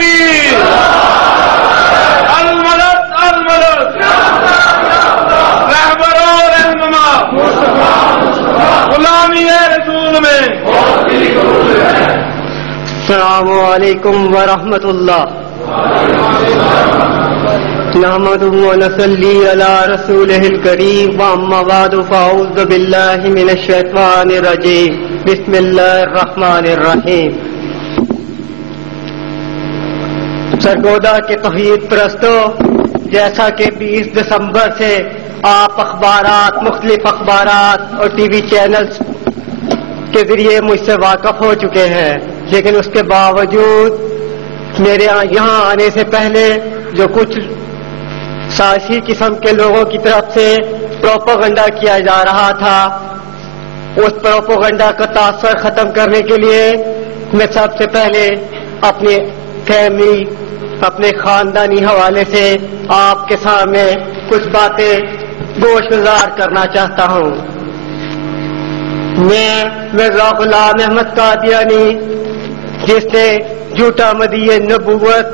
تکبیر المدد المدد رہبر و رہنما غلامی رسول میں السلام علیکم ورحمۃ اللہ نحمده ونصلي على رسوله الكريم واما بعد فاعوذ بالله من الشیطان الرجیم بسم اللہ الرحمن الرحیم سرگودا کے توحید پرستوں، جیسا کہ 20 دسمبر سے آپ اخبارات، مختلف اخبارات اور ٹی وی چینلز کے ذریعے مجھ سے واقف ہو چکے ہیں، لیکن اس کے باوجود میرے یہاں آنے سے پہلے جو کچھ سیاسی قسم کے لوگوں کی طرف سے پروپیگنڈا کیا جا رہا تھا، اس پروپیگنڈا کا تاثر ختم کرنے کے لیے میں سب سے پہلے اپنی فیملی، اپنے خاندانی حوالے سے آپ کے سامنے کچھ باتیں گوش گزار کرنا چاہتا ہوں۔ میں مرزا غلام احمد قادیانی، جس نے جھوٹا مدعی نبوت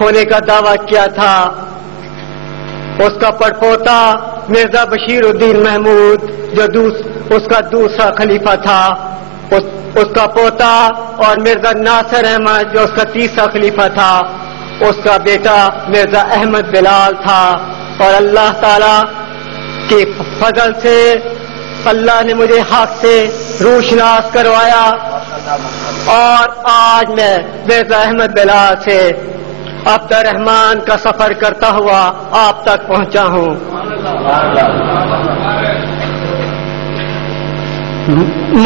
ہونے کا دعویٰ کیا تھا، اس کا پڑپوتا مرزا بشیر الدین محمود جو اس کا دوسرا خلیفہ تھا، اس کا پوتا، اور مرزا ناصر احمد جو اس کا تیسرا خلیفہ تھا، اس کا بیٹا مرزا احمد بلال تھا، اور اللہ تعالی کے فضل سے اللہ نے مجھے حق سے روشناس کروایا، اور آج میں مرزا احمد بلال سے عبد الرحمان کا سفر کرتا ہوا آپ تک پہنچا ہوں۔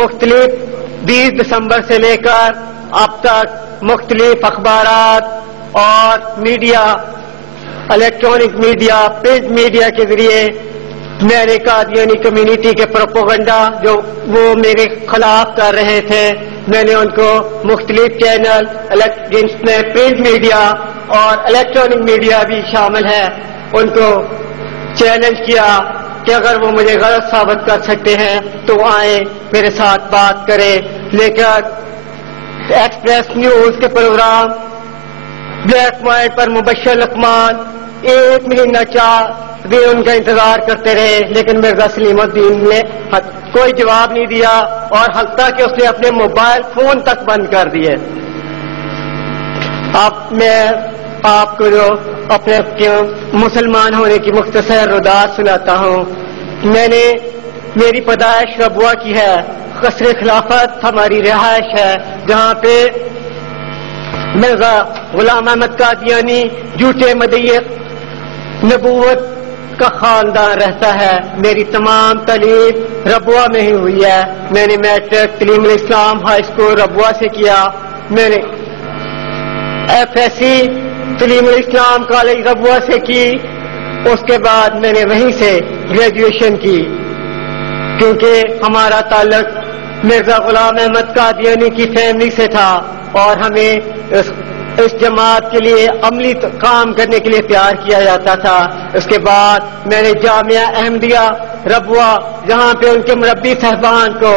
مختلف 20 دسمبر سے لے کر اب تک مختلف اخبارات اور media, electronic media, print media کے ذریعے میں نے قادیانی کمیونٹی کے پروپیگنڈا جو وہ میرے خلاف کر رہے تھے، میں نے ان کو مختلف چینل جن میں پرنٹ میڈیا اور الیکٹرانک میڈیا بھی شامل ہے، ان کو چیلنج کیا کہ اگر وہ مجھے غلط ثابت کر سکتے ہیں تو آئیں میرے ساتھ بات کریں، لیکن ایکسپریس نیوز کے پروگرام بلیک پوائنٹ پر مبشر لقمان 1 مہینہ بھی ان کا انتظار کرتے رہے، لیکن مرزا سلیم الدین نے کوئی جواب نہیں دیا، اور حتیٰ کہ اس نے اپنے موبائل فون تک بند کر دیے۔ اب میں آپ کو جو اپنے مسلمان ہونے کی مختصر ردات سناتا ہوں۔ میری پیدائش ربوہ کی ہے، قصر خلافت ہماری رہائش ہے، جہاں پہ مرزا غلام احمد قادیانی جھوٹے مدعی نبوت کا خاندان رہتا ہے۔ میری تمام تعلیم ربوہ میں ہی ہوئی ہے۔ میں نے میٹرک تعلیم الاسلام ہائی اسکول ربوہ سے کیا، میں نے FSc تعلیم الاسلام کالج ربوہ سے کی، اس کے بعد میں نے وہیں سے گریجویشن کی، کیونکہ ہمارا تعلق مرزا غلام احمد قادیانی کی فیملی سے تھا، اور ہمیں اس جماعت کے لیے عملی کام کرنے کے لیے تیار کیا جاتا تھا۔ اس کے بعد میں نے جامعہ احمدیہ ربوہ، جہاں پہ ان کے مربی صاحبان کو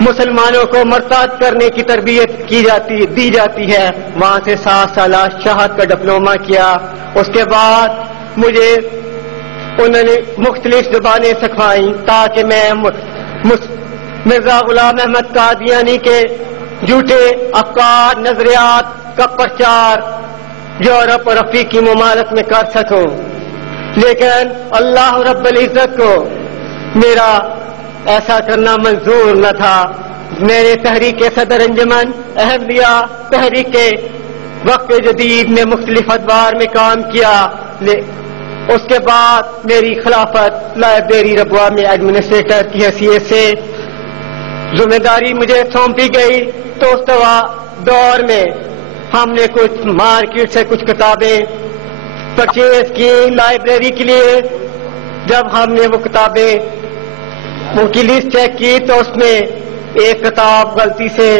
مسلمانوں کو مرتد کرنے کی تربیت دی جاتی ہے، وہاں سے 7 سالہ شہادت کا ڈپلوما کیا۔ اس کے بعد مجھے انہوں نے مختلف زبانیں سکھائیں تاکہ میں مرزا غلام احمد قادیانی کے جھوٹے افکار، نظریات کا پرچار یورپ اور افریقی ممالک میں کر سکوں، لیکن اللہ رب العزت کو میرا ایسا کرنا منظور نہ تھا۔ میں نے تحریک صدر انجمن احمدیہ، تحریک وقت جدید میں مختلف ادوار میں کام کیا۔ اس کے بعد میری خلافت لائبریری ربوہ میں ایڈمنسٹریٹر کی حیثیت سے ذمہ داری مجھے سونپی گئی، تو اس دور میں ہم نے کچھ مارکیٹ سے کچھ کتابیں پرچیز کی لائبریری کے لیے۔ جب ہم نے وہ کتابیں کی لسٹ چیک کی تو اس میں ایک کتاب غلطی سے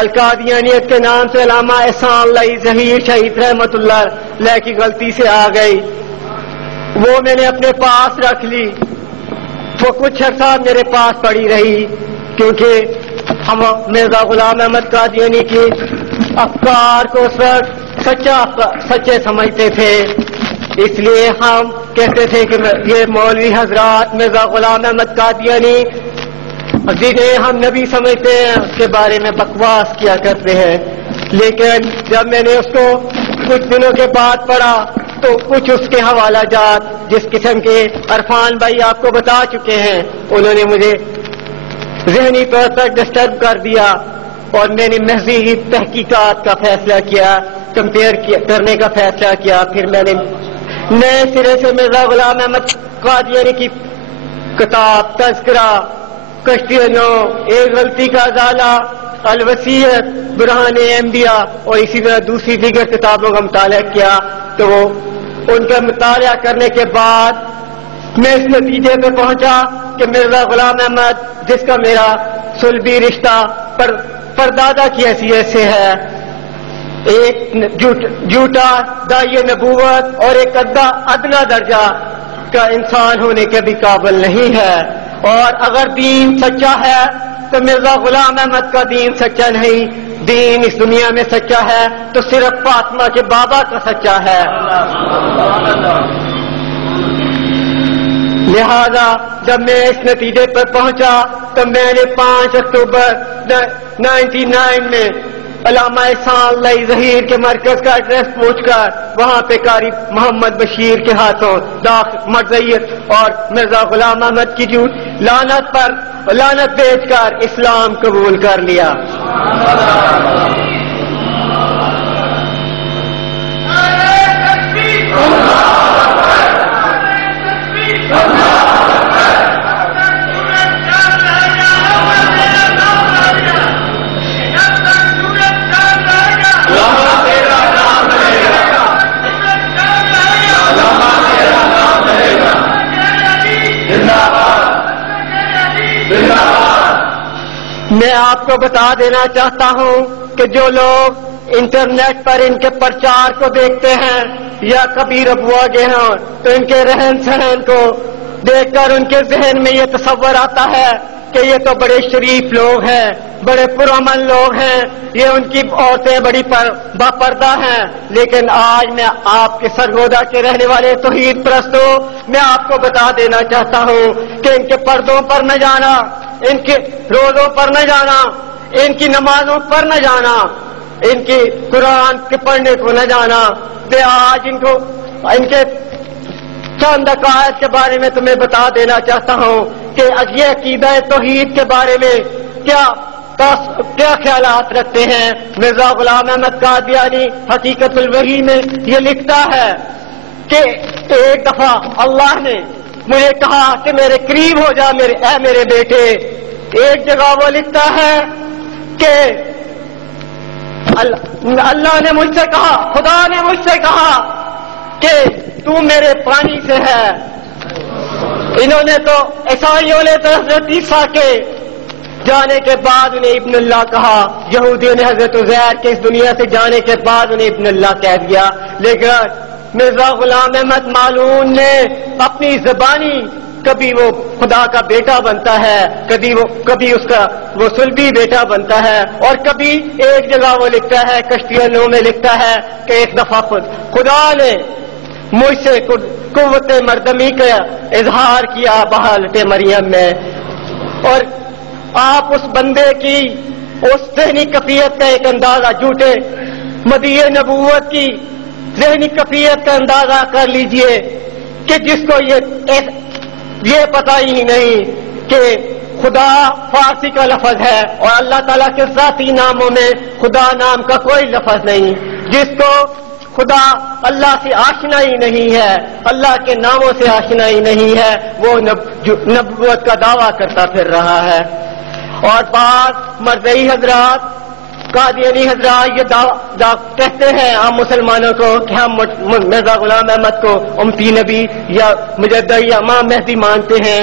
القادیانیت کے نام سے علامہ احسان اللہ ظہیر شہید رحمت اللہ علیہ کی غلطی سے آ گئی، وہ میں نے اپنے پاس رکھ لی، وہ کچھ عرصہ میرے پاس پڑی رہی، کیونکہ ہم مرزا غلام احمد قادیانی کی افکار کو اس وقت سچے سمجھتے تھے، اس لیے ہم کہتے تھے کہ یہ مولوی حضرات مرزا غلام احمد قادیانی جنہیں ہم نبی سمجھتے ہیں اس کے بارے میں بکواس کیا کرتے ہیں. لیکن جب میں نے اس کو کچھ دنوں کے بعد پڑھا تو کچھ اس کے حوالہ جات جس قسم کے عرفان بھائی آپ کو بتا چکے ہیں، انہوں نے مجھے ذہنی طور پر ڈسٹرب کر دیا اور میں نے مزید تحقیقات کا فیصلہ کیا، کمپیئر کرنے کا فیصلہ کیا. پھر میں نے نئے سرے سے مرزا غلام احمد قادیانی کی کتاب تذکرہ، کشتیانو، ایک غلطی کا ازالہ، الوصیت، برہان انبیاء اور اسی طرح دوسری دیگر کتابوں کا مطالعہ کیا. تو ان کا مطالعہ کرنے کے بعد میں اس نتیجے پہ پہنچا کہ مرزا غلام احمد جس کا میرا صلبی رشتہ پردادا کی حیثیت سے ہے، ایک جھوٹا داعی نبوت اور ایک ادنا درجہ کا انسان ہونے کے بھی قابل نہیں ہے. اور اگر دین سچا ہے تو مرزا غلام احمد کا دین سچا نہیں، دین اس دنیا میں سچا ہے تو صرف فاطمہ کے بابا کا سچا ہے. لہذا جب میں اس نتیجے پر پہنچا تو میں نے 5 اکتوبر 99 میں علامہ احسان اللہ ظہیر کے مرکز کا ایڈریس پوچھ کر وہاں پہ قاری محمد بشیر کے ہاتھوں مرزیت اور مرزا غلام احمد کی جھوٹ لعنت بیچ کر اسلام قبول کر لیا. میں آپ کو بتا دینا چاہتا ہوں کہ جو لوگ انٹرنیٹ پر ان کے پرچار کو دیکھتے ہیں یا کبھی ربوا گئے ہوں تو ان کے رہن سہن کو دیکھ کر ان کے ذہن میں یہ تصور آتا ہے کہ یہ تو بڑے شریف لوگ ہیں، بڑے پرامن لوگ ہیں، یہ ان کی عورتیں بڑی باپردہ ہیں. لیکن آج میں آپ کے سرگودا کے رہنے والے توحید پرستوں میں آپ کو بتا دینا چاہتا ہوں کہ ان کے پردوں پر نہ جانا، ان کے روزوں پر نہ جانا، ان کی نمازوں پر نہ جانا، ان کی قرآن کے پڑھنے کو نہ جانا. میں آج ان کے چند عقائد کے بارے میں تمہیں بتا دینا چاہتا ہوں کہ یہ عقیدہ توحید کے بارے میں کیا خیالات رکھتے ہیں. مرزا غلام احمد قادیانی حقیقت الوحی میں یہ لکھتا ہے کہ ایک دفعہ اللہ نے مجھے کہا کہ میرے قریب ہو جا اے میرے بیٹے. ایک جگہ وہ لکھتا ہے کہ اللہ نے مجھ سے کہا، خدا نے مجھ سے کہا کہ تو میرے پانی سے ہے. انہوں نے تو عیسائیوں نے تو حضرت عیسیٰ کے جانے کے بعد انہیں ابن اللہ کہا، یہودیوں نے حضرت عزیر کے اس دنیا سے جانے کے بعد انہیں ابن اللہ کہہ دیا. لیکن مرزا غلام احمد معلوم نے اپنی زبانی کبھی وہ خدا کا بیٹا بنتا ہے، کبھی اس کا وہ صلبی بیٹا بنتا ہے، اور کبھی ایک جگہ وہ لکھتا ہے کشتیانو میں لکھتا ہے کہ ایک دفعہ خدا نے مجھ سے قوت مردمی کا اظہار کیا بحالت مریم میں. اور آپ اس بندے کی اس ذہنی کیفیت کا ایک اندازہ، جھوٹے مدعی نبوت کی ذہنی کیفیت کا اندازہ کر لیجئے کہ جس کو یہ پتہ ہی نہیں کہ خدا فارسی کا لفظ ہے اور اللہ تعالیٰ کے ذاتی ناموں میں خدا نام کا کوئی لفظ نہیں، جس کو خدا اللہ سے آشنا ہی نہیں ہے، اللہ کے ناموں سے آشنا ہی نہیں ہے، وہ نبوت کا دعویٰ کرتا پھر رہا ہے. اور بعض مرزئی حضرات، قادیانی حضرات یہ کہتے ہیں ہم مسلمانوں کو کہ ہم مرزا غلام احمد کو امتی نبی یا مجدد یا امام مہدی مانتے ہیں،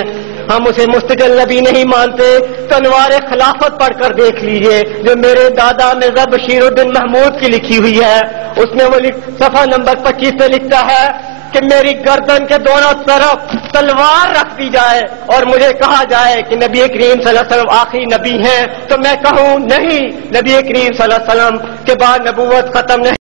ہم اسے مستقل نبی نہیں مانتے. تنوار خلافت پڑھ کر دیکھ لیجئے جو میرے دادا مرزا بشیر الدین محمود کی لکھی ہوئی ہے، اس میں وہ صفحہ نمبر 25 پہ لکھتا ہے کہ میری گردن کے دونوں طرف تلوار رکھ دی جائے اور مجھے کہا جائے کہ نبی کریم صلی اللہ علیہ وسلم آخری نبی ہیں، تو میں کہوں نہیں، نبی کریم صلی اللہ علیہ وسلم کے بعد نبوت ختم نہیں.